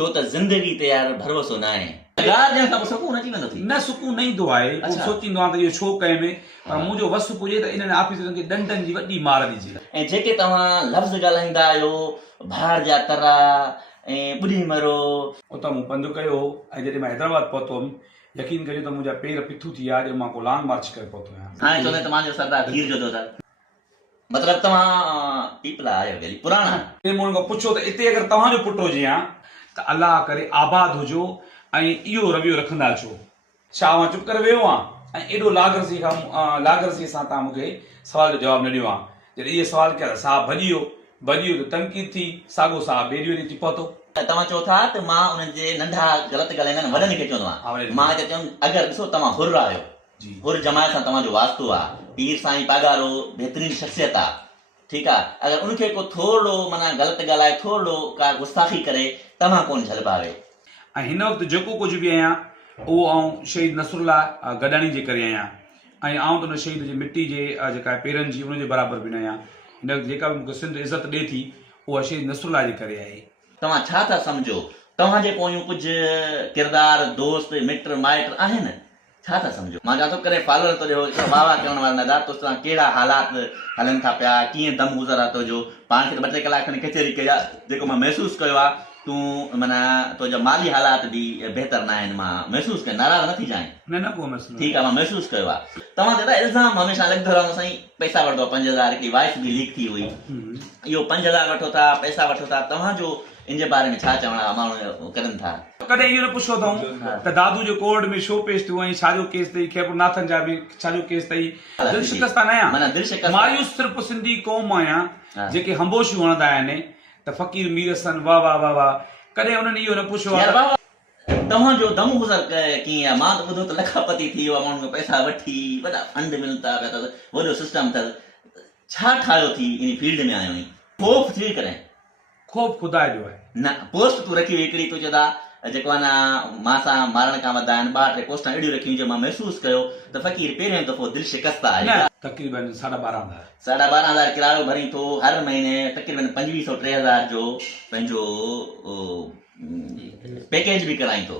छो त ज़िंदगी ते यार भरोसो न आहे। ॻाल्हि ॾियण खां पोइ सुकून अची वेंदो थी। न सुकून न ईंदो आहे, पोइ सोचींदो आहे त इहो छो कयमि, पर मुंहिंजो वस पुॼे त इन्हनि ऑफिसरनि खे डंडनि जी वॾी मार ॾिजे। ऐं जेके तव्हां लफ़्ज़ ॻाल्हाईंदा आहियो भार जा तरा ऐं ॿुधी मरो, उतां मूं पंधु कयो ऐं जॾहिं मां हैदराबाद पहुतो हुअमि, यकीन करियो त मुंहिंजा पेर पिथू थी विया। अॼु मां को लॉन्ग मार्च करे पहुतो आहियां। हाणे चवंदा त मुंहिंजो सरदार हीर जो दो मतिलबु तव्हां पीपला आहियो वरी पुराणा। ॿिए माण्हुनि खां पुछो त हिते अगरि तव्हांजो पुटु हुजे हा त अलाह करे आबाद हुजो ऐं इहो रवियो रखंदा अचो। छा मां चुप करे वियो आहियां ऐं एॾो लागरसी सां तव्हां मूंखे सवाल जो जवाबु न ॾियो आहे। जॾहिं इहे सवाल कया त साहु भॼी वियो त तनक़ीद थी, साॻियो साहु ॿेड़ी वरी थी पहुतो। तव्हां चओ था त मां उन्हनि जे नंढा ग़लति ॻाल्हाईंदा आहिनि वॾनि खे चवंदो आहियां। मां हिते चयुमि अगरि ॾिसो तव्हां हुर आहियो, हुर जमायत सां तव्हांजो वास्तो आहे, पीर साईं पागारो बहितरीन शख़्सियत आहे, ठीकु आहे। अगरि उनखे को थोरो माना ग़लति ॻाल्हाए, थोरो का गुस्ताखी करे, तव्हां कोन झलबावे। ऐं हिन वक़्तु जेको कुझु बि आहियां उहो आउं शहीद नसरुल्ला गडानी जे करे आहियां ऐं आउं त उन शहीद जी मिटी जे जेका पेरनि जी उनजे बराबरि बि न आहियां। हिन वक़्तु जेका बि मूंखे सिंध इज़त ॾिए थी उहा शहीद नसरुल्ला जे करे आहे। तव्हां छा था सम्झो तव्हांजे पोयूं कुझु किरदार दोस्त मिट माइट आहिनि, छा था सम्झो? मां चवां थो करे फॉलोअर थो ॾियो, वाह वाह चवण वारा नज़ार तो कहिड़ा हालात हलनि था पिया, कीअं दम गुज़र आहे तुंहिंजो। पाण खे 2-3 कलाक खनि कचहरी कई आहे, जेको मां महसूसु कयो आहे तूं माना तुंहिंजा माली हालात बि बहितर न आहिनि। मां महसूसु कयो, नाराज़ न थी जाए, न को मसइलो, ठीकु आहे, मां महसूसु कयो आहे। तव्हां दादा इल्ज़ाम हमेशह लॻंदो रहंदो साईं पैसा वठंदो 5,000, हिकिड़ी वॉइस बि लीक थी हुई, इहो 5,000 वठो था, पैसा वठो था, तव्हांजो इन जे बारे में छा चवणु आहे? माण्हू करनि था कॾहिं इहो न पुछो अथऊं त दादू जो कोर्ट में छो पेश थियो ऐं छाजो केस अथई, खैबर नाथन जा बि छाजो केस अथई। दिलि शिकस्त न आहियां, मायूस सिर्फ़ु सिंधी क़ौम आहियां जेके हंबोशियूं हणंदा आहिनि त फ़क़ीर मीर हसन वाह वाह वाह वाह। कॾहिं उन्हनि इहो न पुछियो आहे तव्हांजो दम गुज़र कीअं आहे। मां त ॿुधो त लखपति थी वियो आहे, माण्हुनि खां पैसा वठी वॾा फंड मिलनि था पिया, वॾो सिस्टम अथसि, छा ठाहियो थी इन फील्ड में आयो? ख़ौफ़ थी करे? ख़ौफ़ ख़ुदा जो आहे न, पोस्ट तूं रखी हुई हिकिड़ी, तूं चवंदा जेको आहे न मां सां मारण खां वधा आहिनि 2-3 पोस्टां अहिड़ियूं रखियूं जो मां महसूसु कयो त फ़क़ीर पहिरियों दफ़ो दिलि शिकस्त आहे। तक़रीबन 12,500 12,500 किरायो भरी थो हर महीने, तक़रीबन 2,500-3,000 जो पंहिंजो पैकेज बि कराई थो,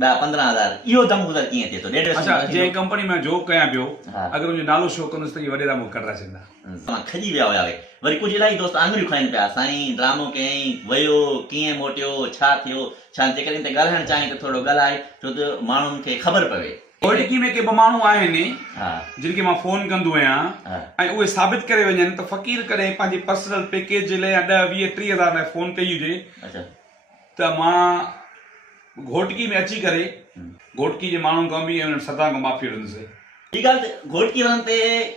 10-15,000। इहो दम गुज़र कीअं थिए थो? अच्छा, जंहिं कंपनी में जॉब कयां पियो, अगरि मुंहिंजो नालो शो कंदुसि त इहे वॾेरा मूंखे कढरा चवंदा। तव्हां खजी विया हुया वरी कुझु इलाही दोस्त आङुरियूं खाइनि पिया, साईं ड्रामो कयईं, वियो कीअं मोटियो, छा थियो, छा जेकॾहिं ते ॻाल्हाइणु चाहीं त थोरो ॻाल्हाए, छो त माण्हुनि खे ख़बर पवे। घोटकी में के 2 माण्हू आहिनि जिनखे मां फोन कंदो आहियां ऐं उहे साबित करे वञनि त फ़क़ीर कॾहिं पंहिंजे पर्सनल पैकेज जे लाइ 10-20-30,000 लाइ फोन कई हुजे त मां घोटकी में अची करे घोटकी जे माण्हुनि खां बि सदा खां माफ़ी वठंदुसि। हीअ ॻाल्हि त घोटकी वारनि ते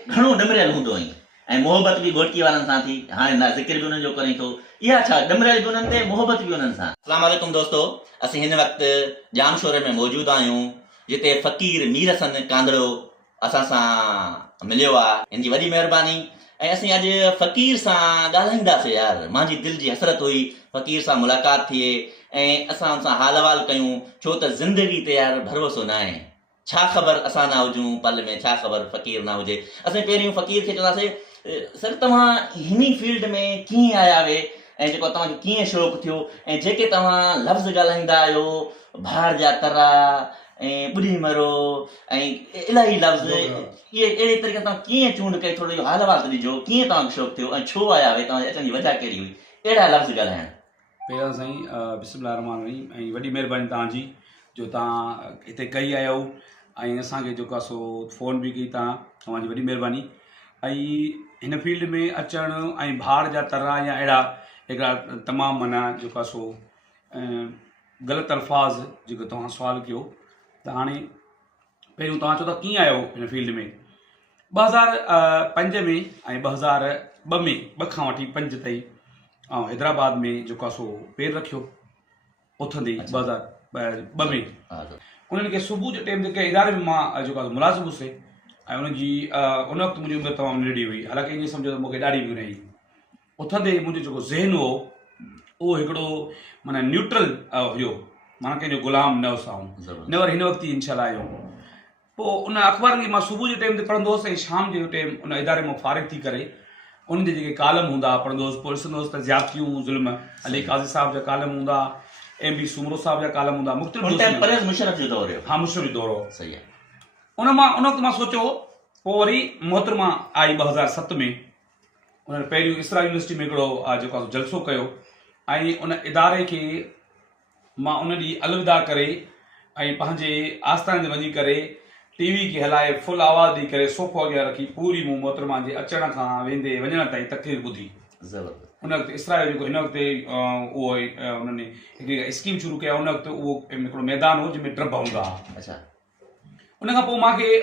घणो ॾमरियल हूंदो आहीं ऐं मोहबत बि घोटकी वारनि सां थी, हाणे न ज़िक्र बि उन्हनि जो करे थो, इहा छा ॾमरियल बि उन्हनि ते, मोहबत बि उन्हनि सां। अस्सलाम वालेकुम दोस्तो, असीं हिन वक़्तु जाम शोरे में मौजूदु आहियूं जिते फ़क़ीर मीर हसन कांदड़ो असां सां मिलियो आहे, हिन जी वॾी महिरबानी। ऐं असीं अॼु फ़क़ीर सां ॻाल्हाईंदासीं। यार मुंहिंजी दिलि जी हसरत हुई फ़क़ीर सां मुलाक़ात थिए ऐं असां हुन सां हाल अहवाल कयूं, छो त ज़िंदगी ते यार भरोसो न आहे। छा ख़बर असां न हुजूं पल में, छा ख़बर फ़क़ीर न हुजे। असीं पहिरियों फ़क़ीर खे चवंदासीं सर तव्हां हिन फील्ड में कीअं आया हुए ऐं जेको तव्हांजो कीअं शौक़ु थियो, ऐं जेके तव्हां लफ़्ज़ ॻाल्हाईंदा आहियो भार जा तरा ऐं ॿुधी मरो ऐं इलाही लफ़्ज़, इहे अहिड़े तरीक़े सां कीअं चूंड कई, थोरो इहो हाल अहवाल त ॾिजो, कीअं तव्हांखे शौक़ु थियो ऐं छो आया हुए, तव्हांजे अचण जी वजह कहिड़ी हुई, अहिड़ा लफ़्ज़ ॻाल्हाइण? पहिरियों साईं बिस्मिल्लाह रहमान रहीम, ऐं वॾी महिरबानी तव्हांजी जो तव्हां हिते कई आया आहियो ऐं असांखे जेको आहे सो फ़ोन बि कई, तव्हांजी वॾी महिरबानी। ऐं हिन फील्ड में अचणु ऐं भार जा तरा या हिकिड़ा तमामु माना जेको आहे सो ग़लति अल्फाज़ जेको तव्हां सुवालु कयो, त हाणे पहिरियों तव्हां चओ था कीअं आहियो हिन फील्ड में। 2005 में ऐं 2002 में 2 खां वठी 5 ताईं ऐं हैदराबाद में जेको आहे सो पेर रखियो उथंदे 2002 में। उन्हनि खे सुबुह जे टाइम ते कंहिं इदारे में मां जेको आहे मुलाज़िम हुउसि ऐं उनजी उन वक़्तु मुंहिंजी उमिरि तमामु नंढी हुई, हालांकि ईअं सम्झो त मूंखे ॾाढी बि न हुई। उथंदे मुंहिंजो जेको ज़हन हो उहो हिकिड़ो माना न्यूट्रल हुयो, माना कंहिंजो ग़ुलाम न हुउसि आऊं, न वरी हिन वक़्तु ई इंशाल्लाह आहियो। पोइ उन अख़बार खे मां सुबुह जे टाइम ते पढ़ंदो हुउसि ऐं शाम जे टाइम उन इदारे मां फ़ारिग़ थी करे उन्हनि जे जेके कालम हूंदा पढ़ंदो हुउसि, पोइ ॾिसंदो हुउसि त ज़्यादतियूं ज़ुल्म, अली काज़ी साहिब जा कालम हूंदा MB सुमरो साहब जा कालम हूंदा उन मुख़्तलिफ़ टाइम दोस्त परवेज़ मुशर्रफ जो दौर हुयो। हा मुशरफ जो दौरो सही आहे। उन वक़्तु मां सोचियो पोइ वरी मोहतरमा आई 2007 में उन्हनि पहिरियों इसरा यूनिवर्सिटी में हिकिड़ो जेको आहे जलसो कयो ऐं उन इदारे खे मां उन ॾींहुं अलविदा करे ऐं पंहिंजे आस्थाने ते वञी करे TV खे हलाए फुल आवाज़ ॾेई करे सोफ़ो अॻियां रखी पूरी मूं मोहतरमा जे अचण खां वेंदे वञण ताईं तकरीर ॿुधी। ज़बरदस्त। उन वक़्तु इसरा जेको हिन वक़्तु उहो उन्हनि हिकिड़ी स्कीम शुरू कया उन वक़्तु उहो हिकिड़ो मैदान हो जंहिंमें ड्रब हूंदा हुआ। अच्छा। उन खां पोइ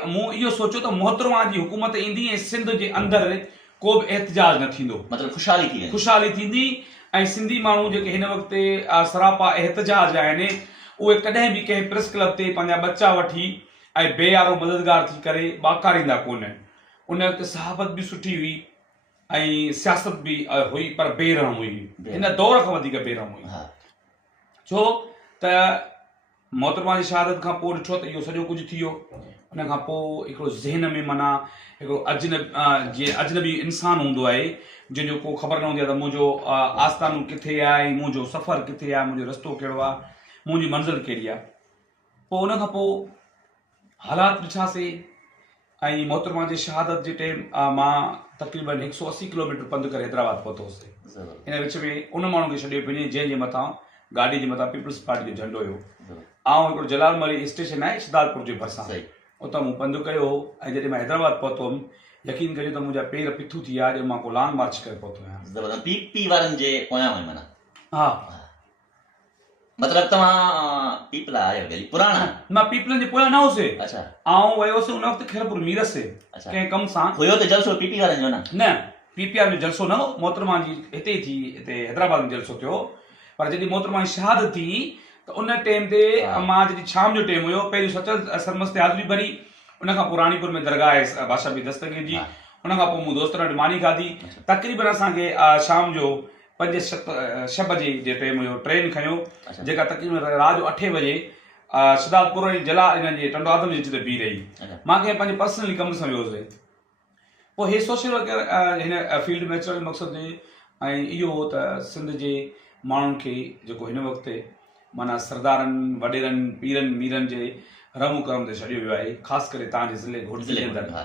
मूं इहो सोचियो त मोहतरमा जी हुकूमत ईंदी ऐं सिंध जे अंदरि को बि एहतजाज न थींदो, मतिलबु ख़ुशहाली थींदी ऐं सिंधी माण्हू जेके हिन वक़्तु सरापा एहतजाज आहिनि उहे कॾहिं बि कंहिं प्रेस क्लब ते पंहिंजा बच्चा वठी ऐं बेयारो मददगार थी करे ॿाकारींदा कोन। उन वक़्तु सहाबत बि सुठी हुई ऐं सियासत बि हुई पर बेरहम हुई, हिन दौर खां वधीक बेरहम हुई। छो त मोहतरमा जी शहादत खां पोइ ॾिठो त इहो सॼो कुझु थी वियो। उन खां पोइ हिकिड़ो ज़हन में माना हिकिड़ो जीअं अजनबी इंसानु हूंदो आहे जंहिंजो को ख़बर न हूंदी आहे त मुंहिंजो आस्थानो किथे आहे, मुंहिंजो सफ़र किथे आहे, मुंहिंजो रस्तो कहिड़ो आहे, मुंहिंजी मंज़िल कहिड़ी आहे। पोइ उन खां पोइ हालात ॾिठासीं ऐं मोहतरमा जी शहादत जे टाइम मां तक़रीबन 180 किलोमीटर पंधु करे हैदराबाद पहुतोसीं। इन विच में उन माण्हू खे छॾियो वञे जंहिंजे मथां गाॾी जे मथां पीपल्स पार्टी जो झंडो हुयो। ऐं हिकिड़ो जलाल मरी स्टेशन आहे शिदालपुर जे भरिसां, उतां मूं पंधु कयो ऐं जॾहिं मां हैदराबाद पहुतो हुउमि यकीन करियो त मुंहिंजा पेर पिथू थी विया, अॼु मां को लॉन्ग मार्च करे पहुतो आहियां। पीपी वारनि जे पोयां हुई माना। हा मतिलबु तव्हां पीपला आहियो पुराणा? मां पीपलनि जे पोयां न हुउसि। अच्छा। आउं वियो हुउसि उन वक़्तु खैरपुर मीरस कंहिं कम सां। हुयो त जलसो पीपी वारनि जो न PPR जो जलसो न हो, मोहतरमा जी हिते थी हिते हैदराबाद में जलसो थियो। पर जॾहिं मोहतरमा जी शहादत थी त उन टाइम ते मां जॾहिं शाम जो टाइम हुयो पहिरियों सचल सरमस ते हाज़िरी भरी, उन खां पोइ रानीपुर में दरगाह आहे बादशाह बि दस्तगीर जी, उन खां पोइ मूं दोस्तनि वटि मानी खाधी। तक़रीबन असांखे शाम जो 5-6 बजे जे टाइम हुयो ट्रेन खयो जेका तक़रीबन राति जो 8 बजे शिदालपुर ऐं जला हिन जे टंडो आदम जे ते बीह रही। मां कंहिं पंहिंजे पर्सनली कम सां वियो हुउसि। पोइ हे सोशल वर्क हिन फील्ड में अचण जो मक़सदु ऐं इहो हो त सिंध जे माण्हुनि खे जेको हिन वक़्तु माना सरदारनि वॾेरनि पीरनि मीरनि जे रहम करम ते छॾियो वियो आहे, ख़ासि करे तव्हांजे ज़िले घोट जे अंदरि।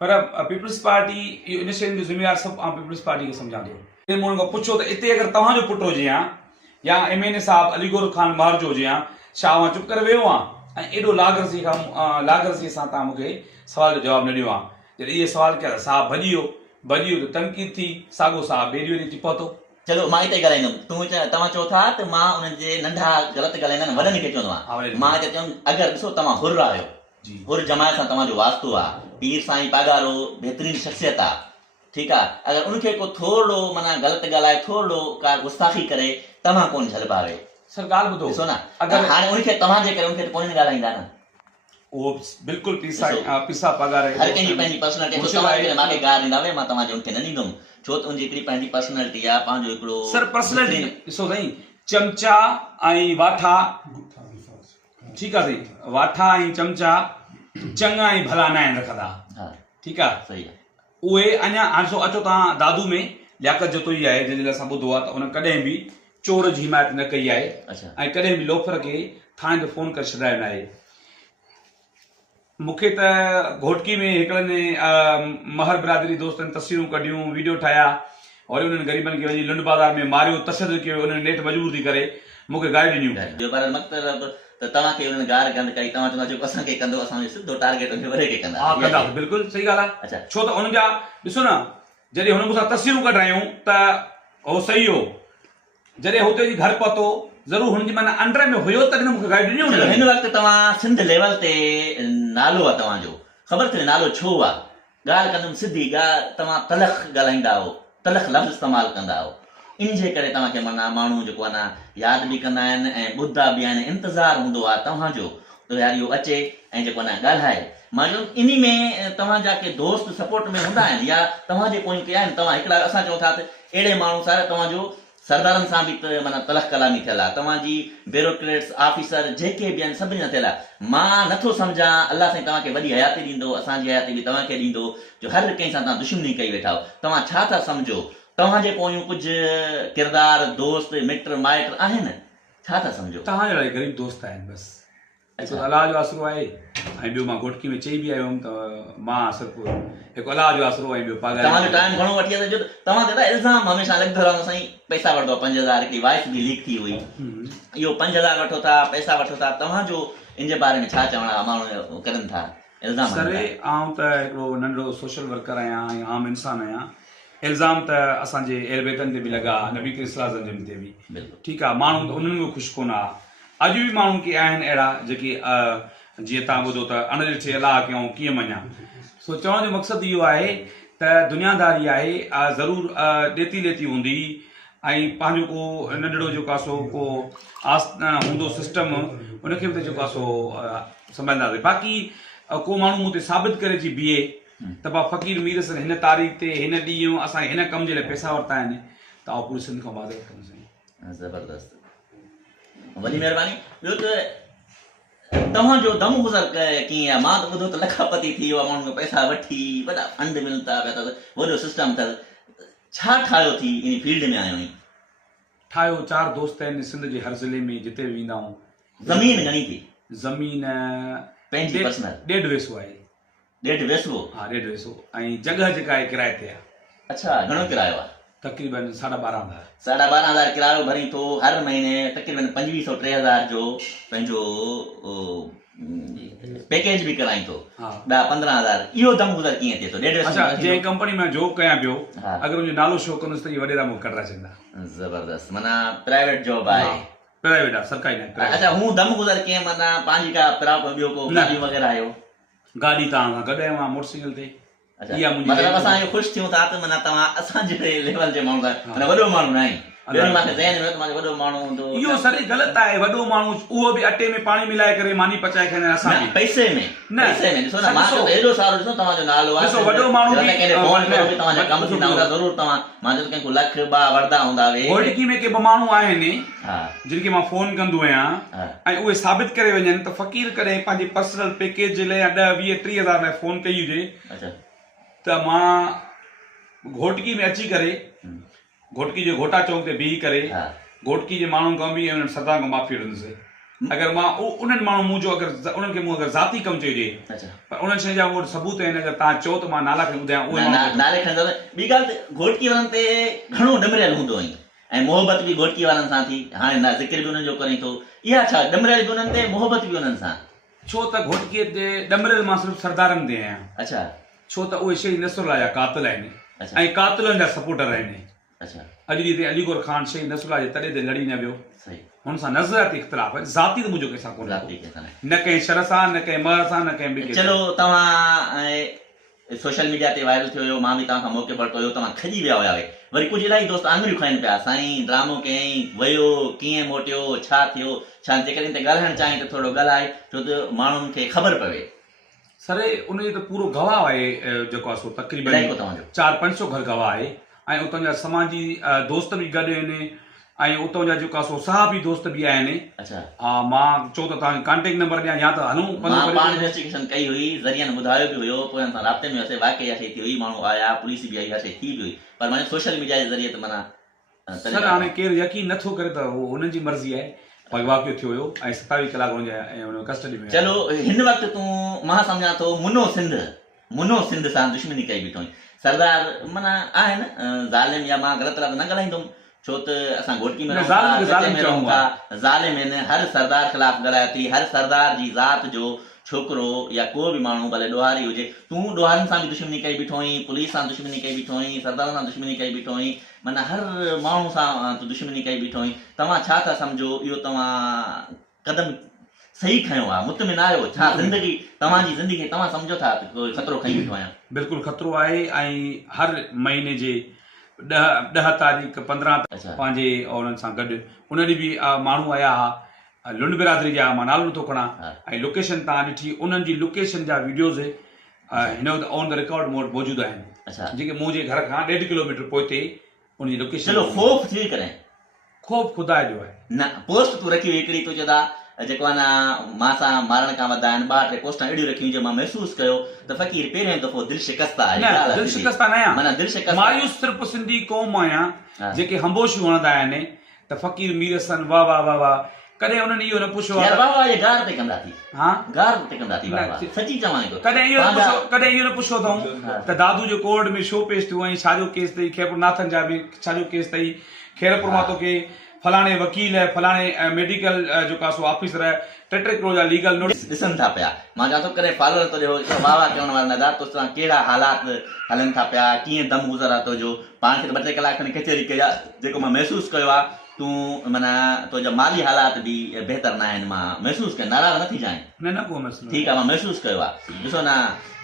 पर पीपल्स पार्टी इहो इन शयुनि जो ज़िम्मेवार सभु आउं पीपल्स पार्टी खे सम्झां थो। इन माण्हुनि खां पुछो त हिते अगरि तव्हांजो पुटु हुजे या MNA साहिबु अलीगोर ख़ान बार जो हुजे छा मां चुप करे वियो आहियां ऐं एॾो लागरसी सां तव्हां मूंखे सवाल जो जवाबु न ॾियो आहे। जॾहिं इहे सवाल कया साहब भॼी वियो त तनक़ीद थी, साॻो साहब ॿेड़ी वरी पहुतो। चलो मां हिते ॻाल्हाईंदुमि। तव्हां चओ था त मां उन्हनि जे नंढा ग़लति ॻाल्हाईंदा आहिनि वॾनि खे चवंदो आहियां। मां हिते चयुमि अगरि ॾिसो तव्हां हुर आहियो, हुर जमायत सां तव्हांजो वास्तो आहे, पीर साईं पागारो बहितरीन शख़्सियत आहे, ठीकु आहे। अगरि उनखे को थोरो माना ग़लति ॻाल्हाए, थोरो का गुस्ताखी करे, तव्हां कोन झलबा आहियो। सर ॻाल्हि ॿुधो, ॾिसो न अगरि हाणे उनखे तव्हांजे करे उनखे कोन ॻाल्हाईंदा न, उहो बिल्कुलु पिसा पगार हर कंहिंजी पंहिंजी पर्सनैलिटी। मूंखे गार ॾींदा भई मां तव्हांजे उनखे न ॾींदुमि, छो त उनजी हिकिड़ी पंहिंजी पर्सनैलिटी आहे, पंहिंजो हिकिड़ो सर पर्सनैलिटी। ॾिसो साईं, चमचा ऐं वाठा, ठीकु आहे साईं, वाठा ऐं चमचा चङा ऐं भला न आहिनि रखंदा, ठीकु आहे, सही आहे। उहे अञा हाणे अचो तव्हां दादू में लियाकत जतोई आहे जंहिंजे लाइ असां ॿुधो आहे त उन कॾहिं बि चोर जी हिमायत न कई आहे ऐं कॾहिं बि लोफर खे थाणे ते फ़ोन करे छॾायो न आहे। मूंखे त घोटकी में हिकिड़नि महर बिरादरी दोस्तनि तस्वीरूं कढियूं, वीडियो ठाहिया, वरी उन्हनि ग़रीबनि खे वञी लुंड बाज़ार में मारियो, तशदुद कयो, उन्हनि नेठि मजबूर थी करे मूंखे गारियूं ॾिनियूं। पर मतिलबु त तव्हांखे उन्हनि गार गंद कई, तव्हां चवंदा जेको असांखे कंदो असांजो सिधो टारगेट उनखे वरे खे कंदा। हा कंदा, बिल्कुलु सही ॻाल्हि आहे। अच्छा, छो त उन्हनि जा ॾिसो न, जॾहिं हुन मूंसां तस्वीरूं कढायूं त उहो सही हो, जॾहिं हुते जी घर पहुतो ज़रूर हुनजी माना अंडर में हुयो तॾहिं मूंखे गाइड ॾिनियूं। हिन वक़्तु तव्हां सिंध लेवल ते नालो आहे तव्हांजो, ख़बर अथव नालो छो आहे? ॻाल्हि कंदुमि सिधी ॻाल्हि, तव्हां तलख़ ॻाल्हाईंदा हो, तलख़ लफ़्ज़ इस्तेमालु कंदा हो, इन जे करे तव्हांखे माना माण्हू जेको आहे न यादि बि कंदा आहिनि ऐं ॿुधंदा बि आहिनि। इंतज़ारु हूंदो आहे तव्हांजो त यार इहो अचे ऐं जेको आहे न ॻाल्हाए। मां चयो इन में तव्हांजा के दोस्त सपोर्ट में हूंदा आहिनि या तव्हांजे पोइ के आहिनि? तव्हां हिकिड़ा असां चऊं था त अहिड़े माण्हू सां तव्हांजो सरदारनि सां बि माना तलख़ कलामी थियल आहे, तव्हांजी ब्यूरोक्रेट्स ऑफिसर जेके बि आहिनि सभिनी सां थियल आहे। मां नथो सम्झां अलाह साईं तव्हांखे वॾी हयाती ॾींदो, असांजी हयाती बि तव्हांखे ॾींदो, जो हर कंहिं सां तव्हां दुश्मनी कई वेठा हो। तव्हां छा था सम्झो? तव्हांजे पोयूं कुझु किरदार दोस्त मिट माइट आहिनि छा था सम्झो? तव्हां जहिड़ा ग़रीब दोस्त आहिनि बसि। हिकु त अलाह जो आसरो आहे ऐं ॿियो मां घोटकी में चई बि आयो हुउमि त मां सिर्फ़ु हिकु अलाह जो आसरो ऐं ॿियो पागल। तव्हांजो टाइम घणो वठी आहे जो तव्हां ते इल्ज़ाम हमेशह लॻंदो रहंदो साईं पैसा वठंदो 5000 की वाइस बि लीक थी हुई, इहो 5000 वठो था पैसा वठो था, तव्हांजो इन जे बारे में छा चवण आहे? माण्हू करनि था इल्ज़ाम। सरे आउं त हिकिड़ो नंढो सोशल वर्कर आहियां ऐं आम इंसान आहियां। इल्ज़ाम त असांजे एरबेतनि ते बि लॻा, नबी करीम जिन ते बि। ठीकु आहे, माण्हू त उन्हनि में ख़ुशि कोन आहे। अॼु बि माण्हू के आहिनि अहिड़ा जेके जीअं तव्हां ॿुधो त अणॾिठे अलाह कयूं कीअं मञा। सो चवण जो मक़सदु इहो आहे त दुनियादारी आहे, ज़रूरु ॾेती लेती हूंदी ऐं पंहिंजो को नंढड़ो जेको आहे सो को हूंदो सिस्टम, उनखे बि त जेको आहे सो सम्झंदासीं। बाक़ी को माण्हू मूं ते साबित करे अची बीहे त भाउ फ़क़ीर मीर सन हिन तारीख़ ते हिन ॾींहुं असां हिन कम जे लाइ पैसा वरिता आहिनि, त आउं पूरी सिंध खां माज़रत कंदुसि। ज़बरदस्त, वॾी महिरबानी। ॿियो त तव्हांजो दम गुज़र कीअं आहे? मां त ॿुधो त लखापति थी वियो आहे, माण्हुनि पैसा वठी वॾा फंड मिलनि था पिया, त वॾो सिस्टम अथव। छा ठाहियो थी इन फील्ड में आयो? ठाहियो 4 दोस्त आहिनि सिंध जे हर ज़िले में, जिते बि वेंदा आहियूं। ज़मीन घणी थी? ज़मीन पंहिंजी पर्सनल? 1.5 वेसो आहे। 1.5 वेसो? हा 1.5 वेसो। ऐं जॻह जेका आहे किराए ते आहे। अच्छा, घणो किरायो आहे? तक़रीबन 12,500। 12,500 किरायो भरी थो हर महीने, तक़रीबन 2500-3000 जो पंहिंजो पैकेज बि कराई थो। 10-15,000। इहो दम गुज़र कीअं थिए थो? 1.5 अच्छा, जंहिं कंपनी में जॉब कयां पियो, अगरि उनजो नालो शो कंदुसि त इहे वॾेरा मूंखे कढाए छॾींदा। ज़बरदस्त, माना प्राइवेट जॉब आहे? प्राइवेट आहे, सरकारी न। अच्छा, हूं दम गुज़र कीअं, माना पंहिंजी का ॿियो को गाॾी वग़ैरह आयो? गाॾी तव्हां सां गॾु आहियो मां मोटरसाइकिल ते। मतिलबु असां इहो ख़ुशि थियूं था त माना तव्हां असांजे लेवल जे माण्हू माना वॾो माण्हू न आहे। वॾो माण्हू हूंदो इहो सरी ग़लति आहे। वॾो माण्हू उहो बि अटे में पाणी मिलाए करे मानी पचाए खाईंदा आहिनि। असां पैसे में ॾिसो न, मां त हेॾो सारो ॾिसो तव्हांजो नालो आहे। ॾिसो वॾो माण्हू तव्हांजा कम थींदा हूंदा ज़रूरु। तव्हां मां चयो कंहिंखो लख ॿ वठंदा हूंदा। घोटकी में के ॿ माण्हू आहिनि जिनखे मां फोन कंदो आहियां ऐं उहे साबित करे वञनि त फ़क़ीर कॾहिं पंहिंजे पर्सनल पैकेज जे लाइ 10-20-30,000 लाइ फोन कई हुजे त मां घोटकी में अची करे, घोटकी जे घोटा चौक ते बीही करे घोटकी जे माण्हुनि खां बि सरदार खां माफ़ी वठंदुसि। अगरि मां उन्हनि माण्हू मुंहिंजो उन्हनि खे मूं अगरि ज़ाती कमु चइजे, पर उन्हनि शइ जा उहे सबूत आहिनि। अगरि तव्हां चओ त मां नाला खणी ॿुधायां, उहे नाले खणी। ॿी ॻाल्हि त घोटकी वारनि ते घणो ॾमरियल हूंदो आई ऐं मोहबत बि घोटकी वारनि सां थी। हाणे न ज़िक्र बि उन्हनि जो करे थो। इहा छा ॾमरियल बि उन्हनि ते, मोहबत बि उन्हनि सां? छो त घोटकीअ ते ॾमरियल मां सिर्फ़ु सरदारनि ते आहियां। अच्छा, छो त उहे शहीद नसरुल्लाह जा कातिल आहिनि ऐं कातिलनि जा सपोर्टर आहिनि। अच्छा, अॼु ॾींहं ते अलीगोर ख़ान शहीद नसरुल्लाह जे तॾहिं ते लड़ी न वियो। हुन सां नज़रियाती इख़्तिलाफ़ आहे, ज़ाती त मुंहिंजो कंहिंसां कोन्हे, न कंहिं शर सां, न कंहिं मर सां, न कंहिं ॿिए। चलो, तव्हां सोशल मीडिया ते वायरल थियो हुयो, मां बि तव्हां खां मौक़े वरितो हुयो, तव्हां खजी विया हुया। वरी कुझु इलाही दोस्त आङुरियूं खाइनि पिया, साईं ड्रामो कयईं, वियो कीअं मोटियो, छा थियो, छा जेकॾहिं त ॻाल्हाइणु चाहिं त थोरो ॻाल्हाए, छो त माण्हुनि खे ख़बर पवे। सरे उनजो त पूरो गवाह आहे जेको आहे सो तक़रीबन 400-500 घर गवाह आहे ऐं उतां जा समाजी दोस्त बि गॾु आहिनि ऐं उतां जा जेको आहे सो साहबी दोस्त बि आहिनि। हा, मां चओ त तव्हांखे कॉन्टेक्ट नंबर ॾियां या त हलूं। मां पाण इन्वेस्टिगेशन कई हुई, ज़रियनि ॿुधायो बि हुयो, पोइ असां राब्ते में हुआसीं, वाक़ई थी हुई, माण्हू आया, पुलिस बि आई, थी बि हुई, पर माने सोशल मीडिया जे ज़रिए त माना सर हाणे केरु यकीन नथो करे त उहो हुननि जी मर्ज़ी आहे। भाई वाक़ियो थियो हुयो ऐं 27 कलाक हुनजे कस्टडी में। चलो, हिन वक़्तु तूं मां सम्झां थो मुनो सिंध सां दुश्मनी कई बीठो। सरदार माना आहिनि ज़ालिम, या मां ग़लति लफ़्ज़ न ॻाल्हाईंदुमि, छो त असां घोटकी में रहूं था, ज़ालिम आहिनि। हर सरदार ख़िलाफ़ ॻाल्हाए थी, हर सरदार जी ज़ात जो छोकिरो या को बि माण्हू भले ॾोहारी हुजे, तूं ॾोहारनि सां बि दुश्मनी कई बीठो आहीं, पुलिस सां दुश्मनी कई बीठो आहीं, सरदारनि सां दुश्मनी कई बीठो आहीं, माना हर माण्हू सां तूं दुश्मनी कई बीठो आहीं। तव्हां छा था सम्झो इहो तव्हां क़दम सही खयो आहे, मुतमिन आहियो? छा ज़िंदगी तव्हांजी ज़िंदगी तव्हां सम्झो था ख़तरो खई बीठो आहियां? बिल्कुलु ख़तरो आहे ऐं हर महीने जे 10 तारीख़ 15 पंहिंजे उन्हनि सां गॾु उन ॾींहुं बि माण्हू आया हुआ, लुंड बिरादरी जा, मां नालो नथो खणां, ऐं लोकेशन तव्हां ॾिठी, उन्हनि जी लोकेशन जा वीडियोज़ हिन वक़्तु ऑन द रिकॉर्ड मौजूदु आहिनि, जेके मुंहिंजे घर खां 1.5 किलोमीटर पोइते उनजी लोकेशन। चलो, ख़ौफ़ थी करे ख़ौफ़ ख़ुदा जो आहे न। पोस्ट तूं रखी हुई हिकिड़ी, तूं चयो था जेको आहे न मां सां मारण खां वधा आहिनि, 2-3 पोस्टां अहिड़ियूं रखियूं जो मां महसूसु कयो त फ़क़ीर पहिरियों दफ़ो दिलि शिकस्ता आहे। दिलि शिकस्ता न आहियां, माना दिलि शिकस्त मायूस सिर्फ़ु सिंधी क़ौम आहियां जेके हमबोशियूं हणंदा आहिनि त फ़क़ीर मीर सन वाह वाह वाह वाह, कॾहिं उन्हनि इहो न पुछियो यार आहे बाबा ये गार ते कंदा थी, हा गार ते कंदा थी बाबा, न, सची चवां थो। कॾहिं इहो न पंहिंजा- पुछियो, कॾहिं इहो न पुछियो अथऊं त दादू जो कोर्ट में छो पेश थियो ऐं छाजो केस अथई, खैरपुर नाथन जा बि छाजो केस अथई, खैरपुर मां तोखे फलाणे वकील फलाणे मेडिकल जेको आहे सो ऑफिसर 3-3 करोड़ जा लीगल नोटिस ॾिसनि था पिया। मां चवां थो कॾहिं फॉलो नथो ॾियो, वाह वाह चवण वारा नज़ार तो सां कहिड़ा हालात हलनि था पिया, कीअं दम गुज़र आहे तुंहिंजो। पाण खे 2-3 कलाक खणी कचहरी कई आहे, जेको मां महसूसु कयो आहे तूं माना तुंहिंजा माली हालात बि बहितर न आहिनि, मां महसूसु कयो, नाराज़ न थी जाएं, न को मसइलो ठीकु आहे, मां महसूसु कयो आहे। ॾिसो न,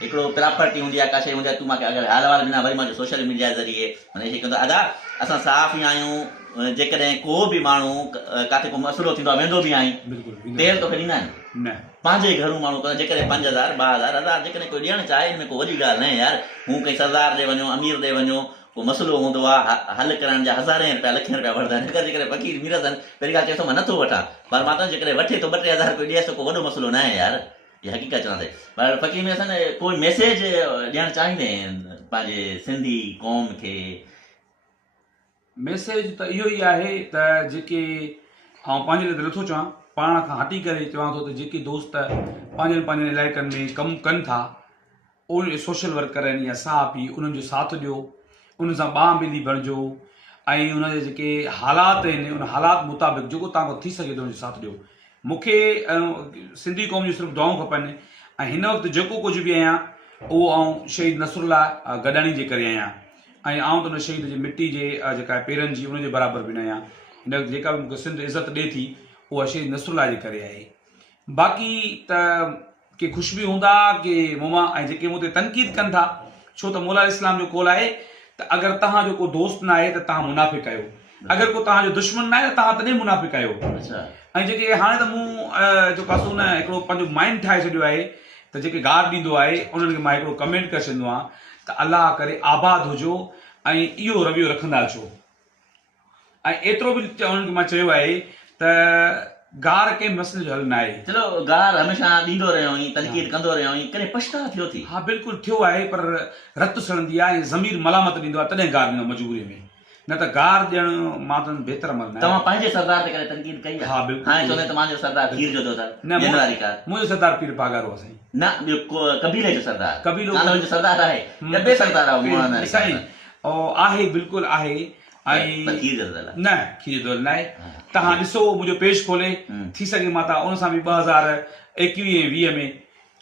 हिकिड़ो प्रॉपर्टी हूंदी आहे, का शइ हूंदी आहे, तूं मूंखे अगरि हाल वाल ॾिना, वरी मां सोशल मीडिया ज़रिए माना इहे कंदो अदा असां साफ़ ई आहियूं। जेकॾहिं को बि माण्हू किथे को मसइलो थींदो आहे वेंदो बि आहीं, बिल्कुलु तेल तोखे ॾींदा आहिनि न पंहिंजे घरू माण्हू कंदा, जेकॾहिं 5000 2000 जेकॾहिं कोई ॾियणु चाहे, हिन में को वॾी ॻाल्हि न आहे यार। हू कंहिं सरदार ॾे वञो, अमीर ॾे वञो, को मसइलो हूंदो आहे, हल करण जा 1000 रुपया 1,00,000 रुपया वठंदा आहिनि। जेकॾहिं फ़क़ीर मीर अथनि, पहिरीं ॻाल्हि चए थो मां नथो वठां, पर मां त जेकॾहिं वठे थो 2-3 हज़ार कोई ॾिए थो, को वॾो मसइलो न आहे यार, इहा हक़ीक़त चवां थी। पर फ़क़ीर मीर अथनि कोई मैसेज ॾियणु चाहींदे आहिनि पंहिंजे सिंधी क़ौम खे? मैसेज त इहो ई आहे त जेके आउं पंहिंजे लाइ नथो चवां, पाण खां हटी करे चवां थो त जेके दोस्त पंहिंजनि इलाइक़नि में कमु कनि था, उहे सोशल वर्कर आहिनि या साहबी, उन्हनि जो साथ ॾियो, उन सां ॿांह मिली बणिजो ऐं उनजे जेके हालात आहिनि उन हालात मुताबिक़ जेको तव्हांखां थी सघे थो उनजो साथ ॾियो। मूंखे सिंधी क़ौम जी सिर्फ़ु दुआऊं खपनि, ऐं हिन वक़्तु जेको कुझु बि आहियां उहो आउं शहीद नसरुल्ला गडानी जे करे आहियां, ऐं आउं त उन शहीद जी मिटी जे जेका आहे पेरनि जी उनजे बराबरि बि न आहियां। हिन वक़्तु जेका बि मूंखे सिंध इज़त ॾिए थी उहा शहीद नसरुल्ला जे करे आहे। बाक़ी त के ख़ुशि बि हूंदा के मूं मां, ऐं जेके मूं ते तनक़ीद कनि था, छो त मौला इस्लाम जो कौल आहे त अगरि तव्हांजो को दोस्त न आहे त तव्हां मुनाफ़िक़ आहियो, अगरि को तव्हांजो दुश्मन न आहे त तव्हां तॾहिं मुनाफ़िक़ आहियो। ऐं जेके हाणे त मूं जेको आहे सो न हिकिड़ो पंहिंजो माइंड ठाहे छॾियो आहे त जेके गार ॾींदो आहे उन्हनि खे मां हिकिड़ो कमेंट करे छॾींदो आहियां त अलाह करे आबाद हुजो ऐं इहो रवियो रखंदा अचो। ऐं एतिरो बि उन्हनि खे मां चयो आहे त गार कंहिं मसइले जो हल न आहे। चलो गार हमेशह ॾींदो रहियो आहीं, तनक़ीद कंदो रहियो आहीं, कॾहिं पछतावा थियो थी? हा बिल्कुलु थियो आहे, पर रत सड़ंदी आहे ऐं ज़मीर मलामत ॾींदो आहे तॾहिं गार ॾींदो मजबूरीअ में, न त गार ॾियणु मां त बहितर अमल न। तव्हां पंहिंजे सरदार ते करे तनक़ीद कई आहे? हा बिल्कुलु। हाणे चवंदा त मुंहिंजो सरदार खीर जो दोता न मुंहिंजो सरदार पीर पागारो आहे साईं। न ॿियो कबीले जो सरदार, कबीलो जो सरदार आहे, ॿिए सरदार आहे साईं, आहे बिल्कुलु आहे। ऐं न खीर जो दौर न आहे। तव्हां ॾिसो मुंहिंजो पेज खोले, थी सघे मां तव्हां उन सां बि 2021-20 में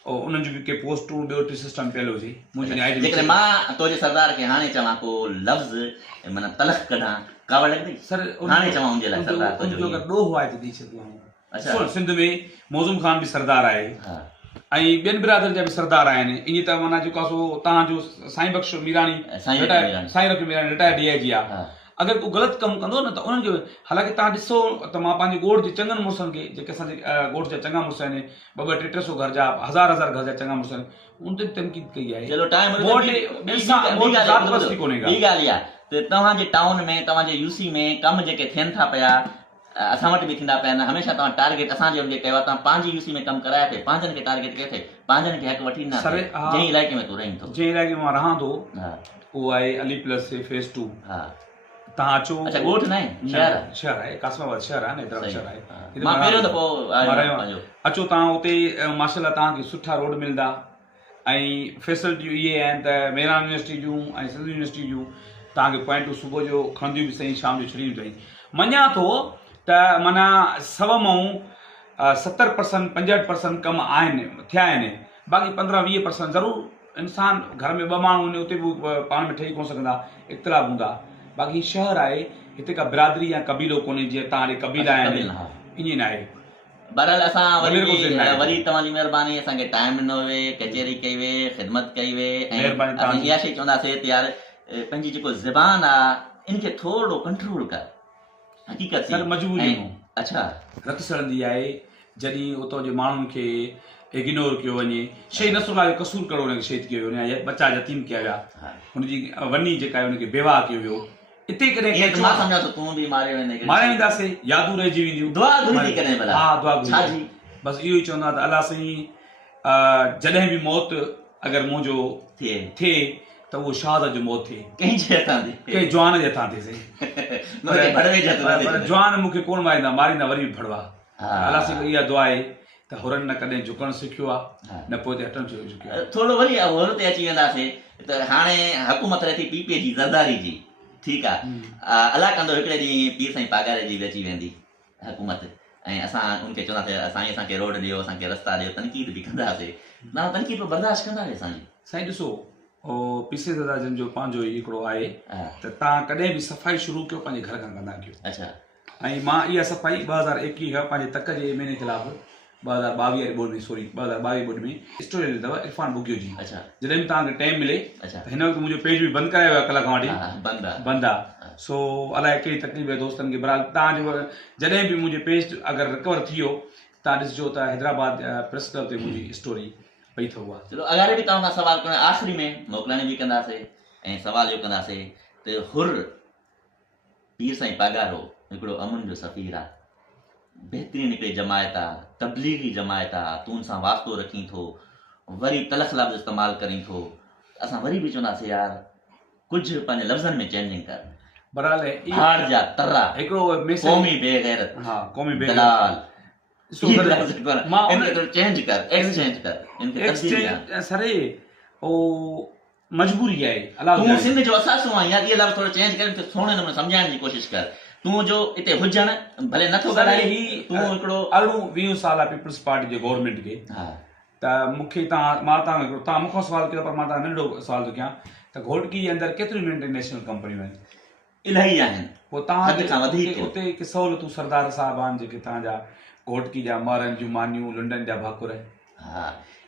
उन्हनि जूं बि के पोस्टूं ॿियो टी सिस्टम पियल हुजे मुंहिंजी आईडी। जेकॾहिं मां तुंहिंजे सरदार खे हाणे चवां को लफ़्ज़ माना तलख़ कढां, कावड़ लॻंदी? सर हाणे चवां उनजे लाइ सरदार तुंहिंजो ॾोहो आहे त ॾेई छॾियो आऊं। अच्छा, सिंध में मौज़ूम ख़ान बि सरदार आहे ऐं ॿियनि बिरादरनि जा बि सरदार आहिनि। ईअं त माना जेको आहे सो तव्हांजो साईं बख्श मीराणी, साईं रफ़ी मीराणी रिटायर्ड DIG आहे। अगरि को ग़लति कमु कंदो न त उन्हनि खे, हालांकि तव्हां ॾिसो त मां पंहिंजे ॻोठ जे चङनि मुड़ुसनि खे, जेके असांजे ॻोठ जा चङा मुड़ुस आहिनि, 200-300 घर जा, 1000 घर जा चङा मुड़ुस आहिनि, उन ते तनक़ीद कई आहे। चलो टाइम ॿी ॻाल्हि आहे त तव्हांजे टाउन में, तव्हांजे UC में कम जेके थियनि था पिया, असां वटि बि थींदा पिया आहिनि, हमेशह तव्हां टारगेट असांजे हुनखे कयो आहे, तव्हां पंहिंजी UC में कमु कराए थे, पंहिंजनि खे टारगेट कयो थे, पंहिंजनि खे हक़ वठी ॾिना, जंहिं इलाइक़े में तूं रहीं थो। जंहिं इलाइक़े में मां रहां थो उहो आहे अली प्लस फेज़ 2। तव्हां अचो। अच्छा, ॻोठ न आहे, शहर आहे, कासमाबाद शहर आहे, हैदराबाद शहर आहे। मां पहिरियों दफ़ो आयो। अचो तव्हां उते, माशाल्लाह तव्हांखे सुठा रोड मिलंदा ऐं फैसिलिटियूं इहे आहिनि त मेरान यूनिवर्सिटी जूं ऐं सिंध यूनिवर्सिटी जूं तव्हांखे पॉइंटूं सुबुह जो खणंदियूं बि सही, शाम जो छॾियूं अथई। मञा थो त माना 100 मां 70% 65% कम आहिनि, थिया आहिनि, बाक़ी 15-20% ज़रूरु इंसान घर में 2 माण्हू उते बि पाण में ठही कोन सघंदा, इख़्तिलाफ़ हूंदा। बाक़ी शहर आहे, हिते का बिरादरी या कबीलो कोन्हे जीअं तव्हां ॾे कबीला आहिनि, ईअं न आहे। बहरहाल असां वरी तव्हांजी महिरबानी, असांखे टाइम ॾिनो वे, कचहरी कई वे, ख़िदमत कई वे, ऐं असां इहा शइ चवंदासीं त यार पंहिंजी जेको ज़बान आहे इनखे थोरो कंट्रोल कर। हक़ीक़त सर मजबूरी अच्छा रत सड़ंदी आहे जॾहिं उतां जे माण्हुनि खे इग्नोर कयो वञे। शहीद नसरुल्ला जो कसूर करो, हुनखे शहीद कयो वञे, बचा यतीम कया विया, हुनजी वनी जेका आहे हुनखे बेवाह कयो वियो। हिते कॾहिं मां सम्झां थो तूं बि मारे वेंदासीं, यादूं रहिजी वेंदियूं। दुआ घुरी कॾहिं भला? हा, दुआ घुरी। बसि इहो ई चवंदा त अलाह साईं जॾहिं बि मौत अगरि मुंहिंजो थिए त उहो शहादत जो मौत थिए कंहिं जे हथां थी कंहिं जवान जे हथां थिए सही हुनखे भड़वे जे हथ पर जवान मूंखे कोन मारींदा मारींदा वरी बि भड़वा हा। अलाह सां इहा दुआ आहे त हुरनि न कॾहिं झुकणु सिखियो आहे न पोइ ते हटणु झुकियो आहे। थोरो वरी हुर ते अची वेंदासीं त हाणे हुकूमत रहे थी पीपे जी ज़रदारी जी ठीकु आहे अलाह कंदो हिकिड़े ॾींहुं पीर साईं पागारे जी बि अची वेंदी हुकूमत ऐं असां उनखे चवंदासीं साईं असांखे रोड ॾियो असांखे रस्ता ॾियो तनक़ीद बि कंदासीं न तनक़ीद बर्दाश्त कंदासीं साईं। साईं ॾिसो पीसे दादा जन जो पंहिंजो हिकिड़ो आहे हा। त तव्हां कॾहिं बि सफ़ाई शुरू कयो पंहिंजे घर खां कंदा कयो। अच्छा ऐं मां इहा सफ़ाई 2021 खां पंहिंजे तक जे महीने ख़िलाफ़ु 2022 बोर्ड में सॉरी 2022 बोर्ड में स्टोरी अथव इरफान बुगियो जी। अच्छा जॾहिं बि तव्हांखे टाइम मिले अच्छा त हिन वक़्तु मुंहिंजो पेज बि बंदि करायो आहे कल्ह खां वठी बंदा बंदि आहे सो अलाए कहिड़ी तकलीफ़ आहे दोस्तनि खे बहरहाल तव्हांजो जॾहिं बि मुंहिंजो पेज अगरि रिकवर थी वियो तव्हां ॾिसिजो त हैदराबाद प्रेस क्लब ते मुंहिंजी स्टोरी पई अथव उहा। चलो अगाड़े बि तव्हां खां सवाल करण आख़िरी में मोकिलण बि कंदासीं ऐं सवाल इहो कंदासीं त हुर पीर साईं पागारो हिकिड़ो अमुन जो सफ़ीर आहे बहितरीनु हिकिड़ी जमायत आहे तबलीगी जमायत आहे तूं हुन सां वास्तो रखीं थो वरी तलख़ लफ़्ज़ इस्तेमालु करीं थो असां वरी बि चवंदासीं यार कुझु पंहिंजे लफ़्ज़नि में चेंजिंग कर बहरहाल हार जा तर्रा हिकिड़ो मैसेज क़ौमी बेग़ैरत हा क़ौमी दलाल मां इनखे थोरो चेंज कर एक्सचेंज कर इनखे तब्दील कर। एक्सचेंज सरे ओ मजबूरी आहे अलाह तूं सिंध जो असासो आहीं यार इहे लफ़्ज़ थोरो चेंज कर मूंखे थोरे नमूने सम्झाइण जी कोशिशि कर तूं जो हिते हुजण भले नथो ॻाल्हाए तूं हिकिड़ो अरिड़हं 20 साल आहे पीपल्स पार्टी जे गवर्नमेंट खे हा त मूंखे मां तव्हां मूंखां सुवाल कयो पर मां तव्हां नंढो सुवाल थो कयां त घोटकी जे अंदरि केतिरियूं इंटरनेशनल कंपनियूं आहिनि इलाही आहिनि पोइ हद खां वधीक। तव्हां उते हिकु सहूलियतूं सरदार साहिब आहिनि जेके तव्हांजा घोटकी जा मारनि जूं मानियूं लुंडनि जा भाकुर हा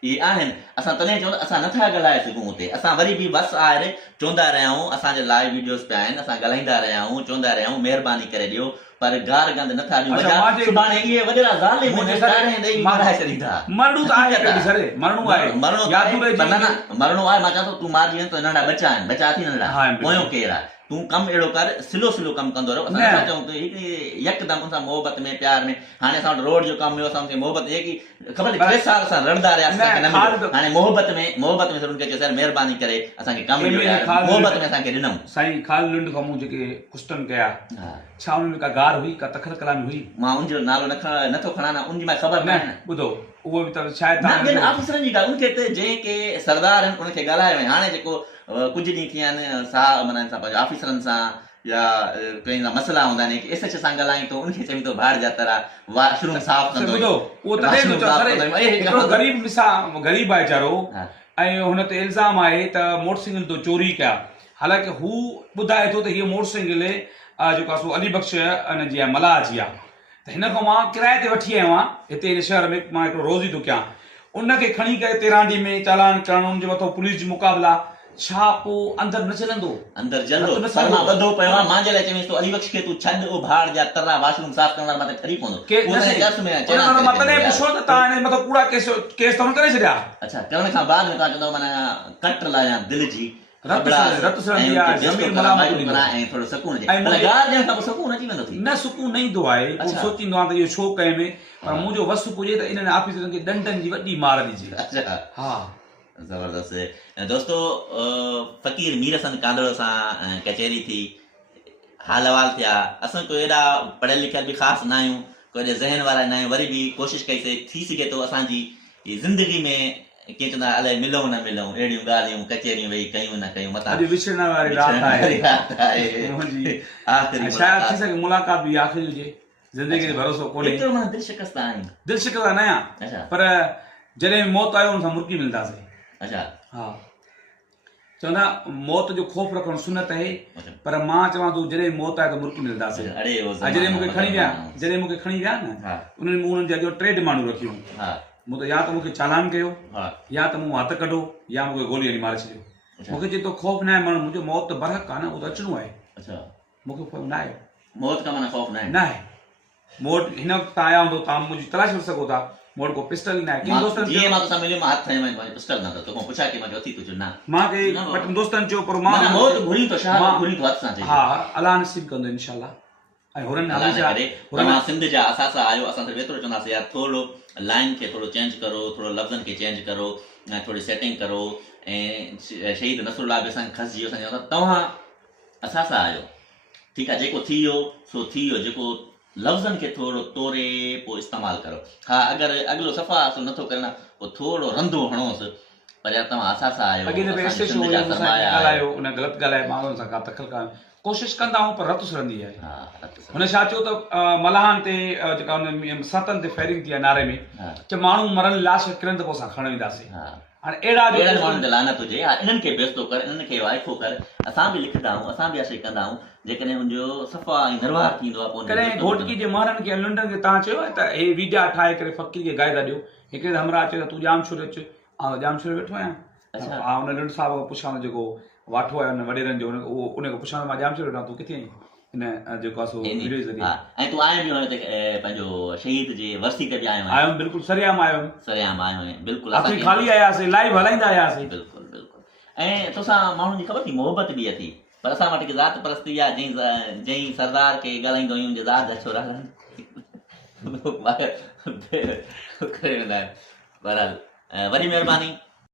इहे आहिनि असां तॾहिं चऊं असां नथा ॻाल्हाए सघूं उते असां वरी बि बसि आहे चवंदा रहिया आहियूं असांजे लाइव वीडियोस पिया आहिनि असां ॻाल्हाईंदा रहिया आहियूं चवंदा रहिया आहियूं महिरबानी करे ॾियो पर गार गंद नथा ॾियूं सुभाणे इहे वॾेरा ज़ालिम माराए छॾींदा मरणो त आहे सरे मरणो आहे मरणो आहे मां चवां थो तूं मारिजी वञ त नंढा बचा आहिनि बचा थी नंढा पोयों केरु आहे तूं कमु अहिड़ो कर सिलो सिलो कमु कंदो रहो असां नथा चऊं यकदमि उन सां मोहबत में प्यार में हाणे असां वटि रोड जो कमु हुयो असां मोहबत जेकी ख़बर 3 साल असां रड़ंदा रहियासीं हाणे मोहबत में उनखे चयो सर महिरबानी करे असांखे कमु मोहबत में असांखे ॾिनऊं साईं खाल लुंड खां मूं जेके कुस्टन कया छा उन में का गार हुई का तखल कलामी हुई मां उनजो नालो नथो खणा न उनजी मां ख़बर न ॿुधो उहो बि त शायदि ऑफिसरनि जी ॻाल्हि उनखे त जेके सरदार आहिनि उनखे ॻाल्हायो हाणे जेको कुझु ॾींहं थी विया आहिनि सां माना पंहिंजे ऑफिसरनि सां या कंहिं सां मसइला हूंदा आहिनि एस एच सां ॻाल्हायूं त उनखे चवनि थो भाड़ जा तरा वाशरूम साफ़ कंदो ग़रीब आहे वीचारो ऐं हुन ते इल्ज़ाम आहे त मोटरसाइकिल तो चोरी कया हालांकि हू ॿुधाए थो त हीअ मोटरसाइकिल जेको आहे सो अली बख्श जी आहे मलाह जी आहे त हिन खां मां किराए ते वठी आयो आहियां हिते हिन शहर में मां हिकिड़ो रोज़ ई थो कयां उनखे खणी करे तेरांडी में चालान करणु उनजे मथां पुलिस जी मुक़ाबला छा पोइ अंदरि न चलंदो अंदरि जल्दो पर मां ॿधो पियो आहियां मां जे लाइ चवईंसि तो अली बख्श खे तूं छॾ ओ भाड़ जा तरा वाशरूम साफ़ करण लाइ मां ठरी पवंदो मां तॾहिं पुछो त तव्हां हिन मथां कूड़ा केस त करे छॾिया अच्छा करण खां बाद में तव्हां चवंदव माना कट लाहियां दिलि जी न सुकून न ईंदो आहे सोचींदो आहे त इहो छो कयमि पर मुंहिंजो वस पुॼे त इन्हनि ऑफिसरनि खे डंडनि जी वॾी मार ॾिजे हा ज़बरदस्त दोस्तो फ़कीर मीर हसन कांदड़ो सां कचहरी थी हाल अहवाल थिया असां कोई एॾा पढ़ियल लिखियल बि ख़ासि न आहियूं कोई एॾे ज़हन वारा न आहियूं वरी बि कोशिशि कईसीं थी सघे थो असांजी ज़िंदगी में कीअं चवंदा अलाए मिलूं न मिलूं अहिड़ियूं ॻाल्हियूं कचहरियूं वेही कयूं न कयूं मुलाक़ात बि आख़िरी हुजे ज़िंदगी ते भरोसो कोन्हे दिलि शिकस्त न आहियां पर जॾहिं मौत आयो हुन सां मुर्की मिलंदासीं अच्छा हा चवंदा मौत जो ख़ौफ़ रखणु सुनत आहे पर मां चवां थो जॾहिं मौत आहे त मुर्की मिलंदासीं जॾहिं मूंखे खणी विया न उन्हनि जे अॻियां 3 डिमांडूं रखियूं मूं त या त मूंखे चालान कयो या त मूं हथ कढो या मूंखे गोली हणी मारे छॾियो मूंखे चए थो ख़ौफ़ न आहे माण्हू मुंहिंजो मौत त बरहक आहे न उहो त अचिणो आहे मूंखे ख़ौफ़ न आहे मौत खां माना ख़ौफ़ न आहे मूं वटि हिन वक़्तु आया हूंदो तव्हां मुंहिंजी तलाश करे सघो था मूं वटि को पिस्टल ई न आहे मां के दोस्तनि चयो पर मां हा अलाह नसीब कंदो इंशाअल्लाह ऐं हुननि अलाह न हमेशह करे तव्हां सिंध जा असासा आहियो, असां सिर्फ़ु एतिरो चवंदासीं यार थोरो लाइन खे थोरो चेंज करो, थोरो लफ़्ज़नि खे चेंज करो ऐं थोरी सेटिंग करो। ऐं शहीद नसरुल्लाह बि असांखे खसिजी वियो, असांखे तव्हां असासा आहियो, ठीकु आहे, जेको थी वियो सो थी वियो, जेको लफ़्ज़नि खे थोरो तोरे पोइ इस्तेमालु करो। हा अगरि अॻिलो सफ़ा असुल नथो करे न पोइ थोरो रंधो हणोसि, पर यार तव्हां असासा आहियो, अॻे दफ़े असांजे एस सिंध जा सरमाया आहियो। ॻाल्हायो, उन ग़लति ॻाल्हाए माण्हुनि सां का दख़ल करणु कोशिशि कंदा आहियूं, पर रत सुरंदी आहे। हा रत सुरंदी। हुन छा चयो त मलाहनि ते जेका हुन सतनि ते फायरिंग थी आहे नारे में, हा त माण्हू मरनि लाश किरनि त पोइ असां खणी वेंदासीं। हा हाणे अहिड़ा अहिड़नि माण्हुनि ते लानत हुजे। हा इन्हनि खे बेइज़्तो कर, इन्हनि खे वाइफो कर। असां बि लिखंदा आहियूं, असां बि अशे कंदा आहियूं, जेकॾहिं हुनजो सफ़ा ऐं निर्वाह थींदो आहे पोइ कॾहिं घोटकी जे मोहरनि खे लुंडनि खे तव्हां चयो त हे वीडिया ठाहे करे फ़क़ीर खे गाए था ॾियो। हिकिड़े हमरा अचे त तूं जामशूर अचु, जामशूर वेठो आहियां। अच्छा। हा हुन लुंड साहिब खां पुछां जेको वाठो आहे हुन वॾेरनि जो, उहो उनखे पुछां मां जामशूर वेठो आहियां, तूं किथे आहीं? हिन जेको आहे सो वीडियो ज़रिए। हा ऐं तूं आयो बि हुन ते पंहिंजो शहीद जे वर्सी ते बि आयो आहीं। आयुमि बिल्कुलु सरियाम आयुमि, सरेआम आयो आहीं बिल्कुलु। हथी खाली आयासीं, लाइव हलाईंदा आयासीं। बिल्कुलु बिल्कुलु। ऐं तोसां माण्हुनि जी ख़बर थी मोहबत बि अथई, पर असां वटि ज़ात परस्ती आहे। जंहिं सरदार खे ॻाल्हाईंदो आहियूं जे ज़ात जा छोरा करे वेंदा आहिनि। बहरहाल वॾी महिरबानी।